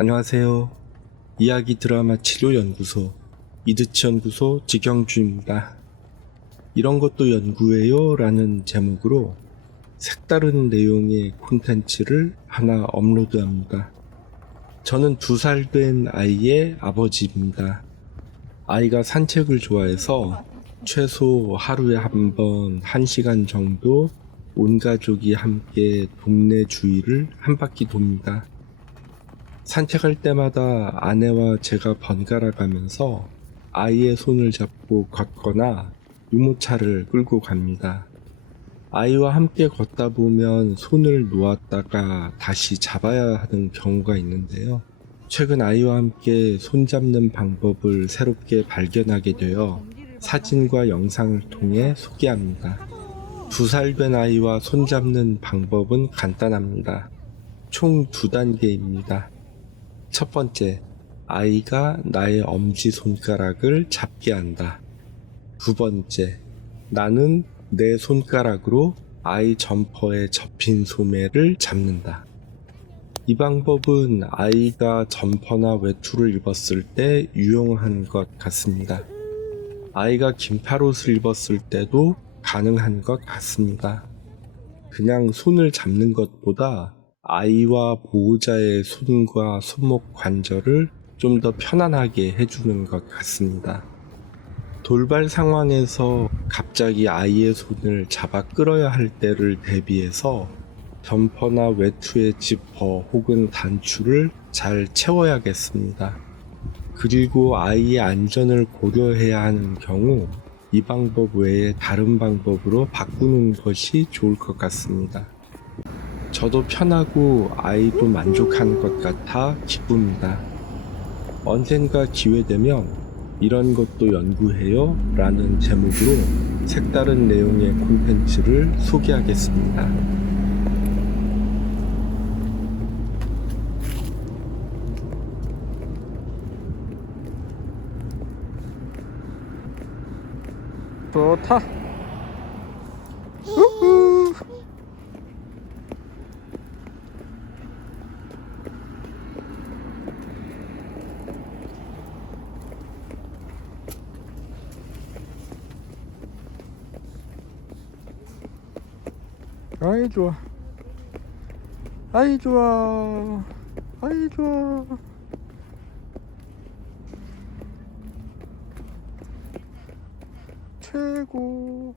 안녕하세요. 이야기 드라마 치료 연구소 이드치 연구소 지경주입니다. 이런 것도 연구해요 라는 제목으로 색다른 내용의 콘텐츠를 하나 업로드합니다. 저는 두 살 된 아이의 아버지입니다. 아이가 산책을 좋아해서 최소 하루에 한 번, 한 시간 정도 온 가족이 함께 동네 주위를 한 바퀴 돕니다. 산책할 때마다 아내와 제가 번갈아 가면서 아이의 손을 잡고 걷거나 유모차를 끌고 갑니다. 아이와 함께 걷다 보면 손을 놓았다가 다시 잡아야 하는 경우가 있는데요. 최근 아이와 함께 손잡는 방법을 새롭게 발견하게 되어 사진과 영상을 통해 소개합니다. 두 살 된 아이와 손잡는 방법은 간단합니다. 총 두 단계입니다. 첫 번째, 아이가 나의 엄지 손가락을 잡게 한다. 두 번째, 나는 내 손가락으로 아이 점퍼에 접힌 소매를 잡는다. 이 방법은 아이가 점퍼나 외투를 입었을 때 유용한 것 같습니다. 아이가 긴팔옷을 입었을 때도 가능한 것 같습니다. 그냥 손을 잡는 것보다 아이와 보호자의 손과 손목 관절을 좀 더 편안하게 해주는 것 같습니다. 돌발 상황에서 갑자기 아이의 손을 잡아 끌어야 할 때를 대비해서 점퍼나 외투의 지퍼 혹은 단추를 잘 채워야겠습니다. 그리고 아이의 안전을 고려해야 하는 경우 이 방법 외에 다른 방법으로 바꾸는 것이 좋을 것 같습니다. 저도 편하고 아이도 만족하는 것 같아 기쁩니다. 언젠가 기회되면 이런 것도 연구해요 라는 제목으로 색다른 내용의 콘텐츠를 소개하겠습니다. 좋다. 아이 좋아. 아이 좋아. 아이 좋아. 최고.